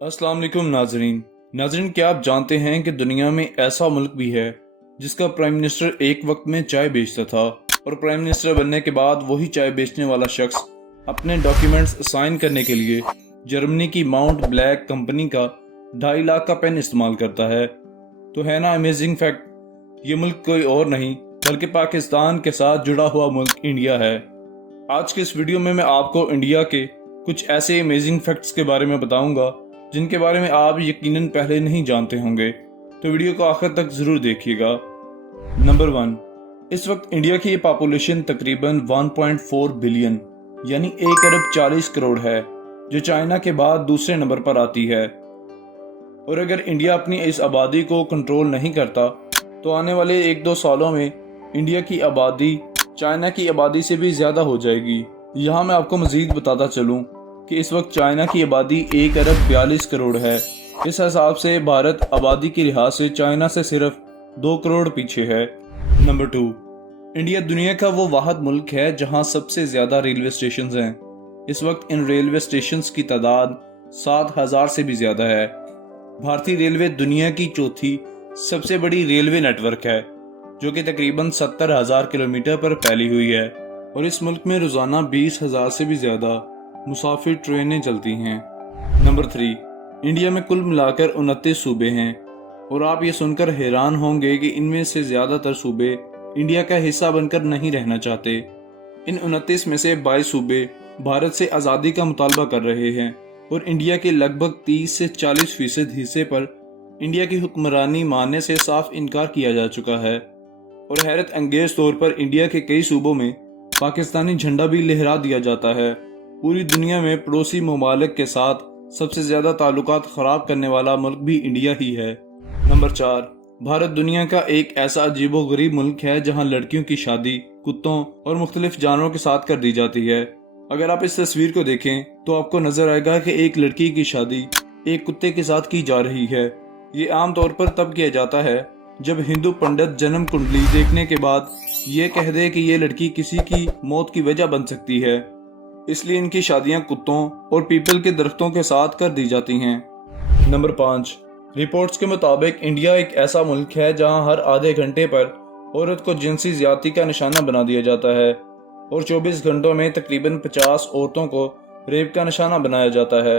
अस्सलाम वालेकुम नाजरीन, क्या आप जानते हैं कि दुनिया में ऐसा मुल्क भी है जिसका प्राइम मिनिस्टर एक वक्त में चाय बेचता था और प्राइम मिनिस्टर बनने के बाद वही चाय बेचने वाला शख्स अपने डॉक्यूमेंट्स साइन करने के लिए जर्मनी की माउंट ब्लैक कंपनी का 2.5 लाख का पेन इस्तेमाल करता है। तो है ना अमेजिंग फैक्ट, ये मुल्क कोई और नहीं बल्कि पाकिस्तान के साथ जुड़ा हुआ मुल्क इंडिया है। आज के इस वीडियो में मैं आपको इंडिया के कुछ ऐसे अमेजिंग फैक्ट्स के बारे में बताऊंगा जिनके बारे में आप यकीनन पहले नहीं जानते होंगे, तो वीडियो को आखिर तक जरूर देखिएगा। नंबर 1, इस वक्त इंडिया की पॉपुलेशन तकरीबन 1.4 बिलियन यानी 1 अरब 40 करोड़ है, जो चाइना के बाद दूसरे नंबर पर आती है। और अगर इंडिया अपनी इस आबादी को कंट्रोल नहीं करता तो आने वाले 1-2 सालों में इंडिया की आबादी चाइना की आबादी से भी ज़्यादा हो जाएगी। यहाँ मैं आपको मज़ीद बताता चलूँ कि इस वक्त चाइना की आबादी 1 अरब 42 करोड़ है। इस हिसाब से भारत आबादी के लिहाज से चाइना से सिर्फ 2 करोड़ पीछे है। नंबर 2, इंडिया दुनिया का वो वाहिद मुल्क है जहां सबसे ज़्यादा रेलवे स्टेशंस हैं। इस वक्त इन रेलवे स्टेशंस की तादाद 7,000 से भी ज़्यादा है। भारतीय रेलवे दुनिया की चौथी सबसे बड़ी रेलवे नेटवर्क है, जो कि तकरीबन 70,000 किलोमीटर पर फैली हुई है। और इस मुल्क में रोज़ाना 20,000 से भी ज़्यादा मुसाफिर ट्रेनें चलती हैं। नंबर 3, इंडिया में कुल मिलाकर 29 सूबे हैं और आप ये सुनकर हैरान होंगे कि इनमें से ज़्यादातर सूबे इंडिया का हिस्सा बनकर नहीं रहना चाहते। इन 29 में से 22 सूबे भारत से आज़ादी का मुतालबा कर रहे हैं और इंडिया के लगभग 30 से 40% हिस्से पर इंडिया की हुक्मरानी मानने से साफ इनकार किया जा चुका है। और हैरत अंगेज तौर पर इंडिया के कई सूबों में पाकिस्तानी झंडा भी लहरा दिया जाता है। पूरी दुनिया में पड़ोसी ममालिक के साथ सबसे ज़्यादा ताल्लुकात ख़राब करने वाला मुल्क भी इंडिया ही है। नंबर 4, भारत दुनिया का एक ऐसा अजीबोगरीब मुल्क है जहां लड़कियों की शादी कुत्तों और मुख्तलिफ जानवरों के साथ कर दी जाती है। अगर आप इस तस्वीर को देखें तो आपको नजर आएगा कि एक लड़की की शादी एक कुत्ते के साथ की जा रही है। ये आम तौर पर तब किया जाता है जब हिंदू पंडित जन्म कुंडली देखने के बाद ये कह दे कि ये लड़की किसी की मौत की वजह बन सकती है, इसलिए इनकी शादियां कुत्तों और पीपल के दरख्तों के साथ कर दी जाती हैं। नंबर 5, रिपोर्ट्स के मुताबिक इंडिया एक ऐसा मुल्क है जहां हर आधे घंटे पर औरत को जिनसी ज्यादती का निशाना बना दिया जाता है और 24 घंटों में तकरीबन 50 औरतों को रेप का निशाना बनाया जाता है।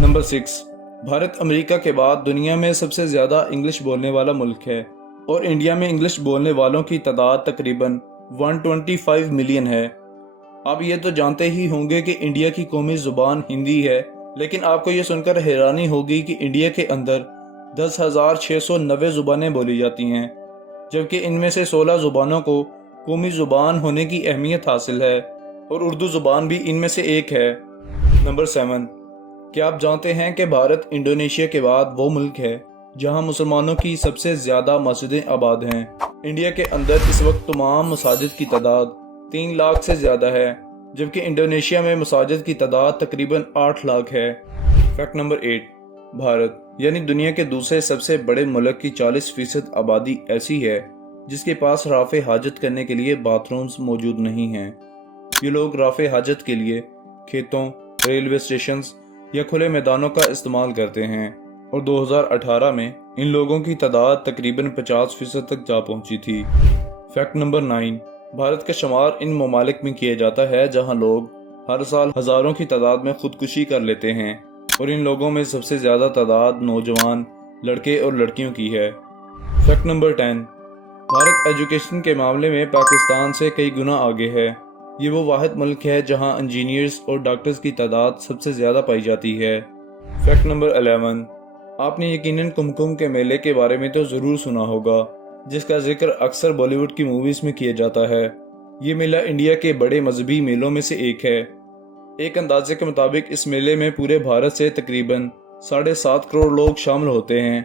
नंबर 6, भारत अमेरिका के बाद दुनिया में सबसे ज़्यादा इंग्लिश बोलने वाला मुल्क है और इंडिया में इंग्लिश बोलने वालों की तादाद तकरीबन 125 मिलियन है। आप ये तो जानते ही होंगे कि इंडिया की कौमी ज़ुबान हिंदी है, लेकिन आपको ये सुनकर हैरानी होगी कि इंडिया के अंदर 10,690 ज़ुबानें बोली जाती हैं, जबकि इनमें से 16 ज़ुबानों को कौमी ज़ुबान होने की अहमियत हासिल है और उर्दू ज़ुबान भी इनमें से एक है। नंबर 7, क्या आप जानते हैं कि भारत इंडोनेशिया के बाद वो मुल्क है जहां मुसलमानों की सबसे ज़्यादा मस्जिदें आबाद हैं। इंडिया के अंदर इस वक्त तमाम मसाजिद की तादाद 3 लाख से ज़्यादा है, जबकि इंडोनेशिया में मसाजिद की तादाद तकरीबन 8 लाख है। फैक्ट नंबर 8, भारत यानी दुनिया के दूसरे सबसे बड़े मुल्क की 40% आबादी ऐसी है जिसके पास राफ़े हाजत करने के लिए बाथरूम्स मौजूद नहीं हैं। ये लोग राफ़े हाजत के लिए खेतों, रेलवे स्टेशंस या खुले मैदानों का इस्तेमाल करते हैं और 2018 में इन लोगों की तादाद तकरीबन 50% तक जा पहुंची थी। फैक्ट नंबर 9, भारत का शुमार इन ममालिक में किया जाता है जहां लोग हर साल हज़ारों की तादाद में खुदकुशी कर लेते हैं और इन लोगों में सबसे ज़्यादा तादाद नौजवान लड़के और लड़कियों की है। फैक्ट नंबर 10, भारत एजुकेशन के मामले में पाकिस्तान से कई गुना आगे है। ये वो वाहिद मुल्क है जहां इंजीनियर्स और डॉक्टर्स की तादाद सबसे ज़्यादा पाई जाती है। फैक्ट नंबर 11, आपने यकीनन कुमकुम के मेले के बारे में तो ज़रूर सुना होगा, जिसका जिक्र अक्सर बॉलीवुड की मूवीज़ में किया जाता है। ये मेला इंडिया के बड़े मजहबी मेलों में से एक है। एक अंदाजे के मुताबिक इस मेले में पूरे भारत से तकरीबन 7.5 करोड़ लोग शामिल होते हैं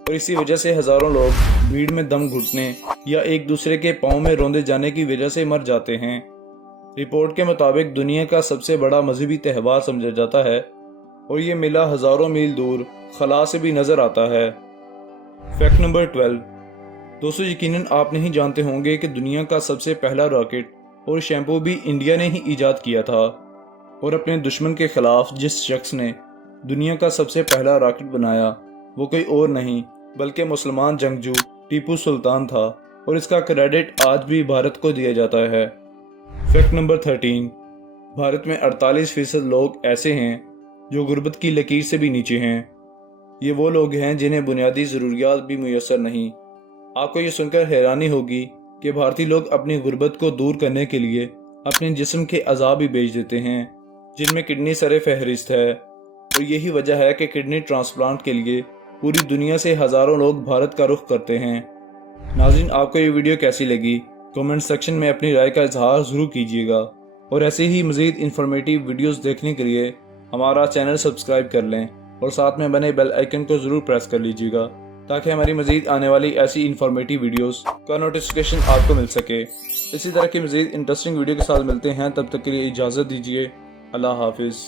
और इसी वजह से हज़ारों लोग भीड़ में दम घुटने या एक दूसरे के पाँव में रौंदे जाने की वजह से मर जाते हैं। रिपोर्ट के मुताबिक दुनिया का सबसे बड़ा मजहबी त्यौहार समझा जाता है और ये मेला हज़ारों मील दूर खला से भी नज़र आता है। फैक्ट नंबर 12, दोस्तों यकीनन आप नहीं जानते होंगे कि दुनिया का सबसे पहला रॉकेट और शैम्पू भी इंडिया ने ही ईजाद किया था और अपने दुश्मन के खिलाफ जिस शख्स ने دنیا کا سب سے پہلا راکٹ بنایا وہ کوئی اور نہیں بلکہ مسلمان جنگجو ٹیپو سلطان تھا، اور اس کا کریڈٹ آج بھی بھارت کو دیا جاتا ہے۔ فیکٹ نمبر 13، بھارت میں 48% لوگ ایسے ہیں جو غربت کی لکیر سے بھی نیچے ہیں۔ یہ وہ لوگ ہیں جنہیں بنیادی ضروریات بھی میسر نہیں۔ آپ کو یہ سن کر حیرانی ہوگی کہ بھارتی لوگ اپنی غربت کو دور کرنے کے لیے اپنے جسم کے اعضاء بھی بیچ دیتے ہیں، جن میں کڈنی سر فہرست ہے، اور یہی وجہ ہے کہ کڈنی ٹرانسپلانٹ کے لیے پوری دنیا سے ہزاروں لوگ بھارت کا رخ کرتے ہیں۔ ناظرین، آپ کو یہ ویڈیو کیسی لگی؟ کمنٹ سیکشن میں اپنی رائے کا اظہار ضرور کیجیے گا، اور ایسے ہی مزید انفارمیٹیو ویڈیوز دیکھنے کے لیے ہمارا چینل سبسکرائب کر لیں اور ساتھ میں بنے بیل آئیکن کو ضرور پریس کر لیجیے گا تاکہ ہماری مزید آنے والی ایسی انفارمیٹیو ویڈیوز کا نوٹیفیکیشن آپ کو مل سکے۔ اسی طرح کی مزید انٹرسٹنگ ویڈیو کے ساتھ ملتے ہیں، تب تک کے لیے اجازت دیجیے۔ اللہ حافظ۔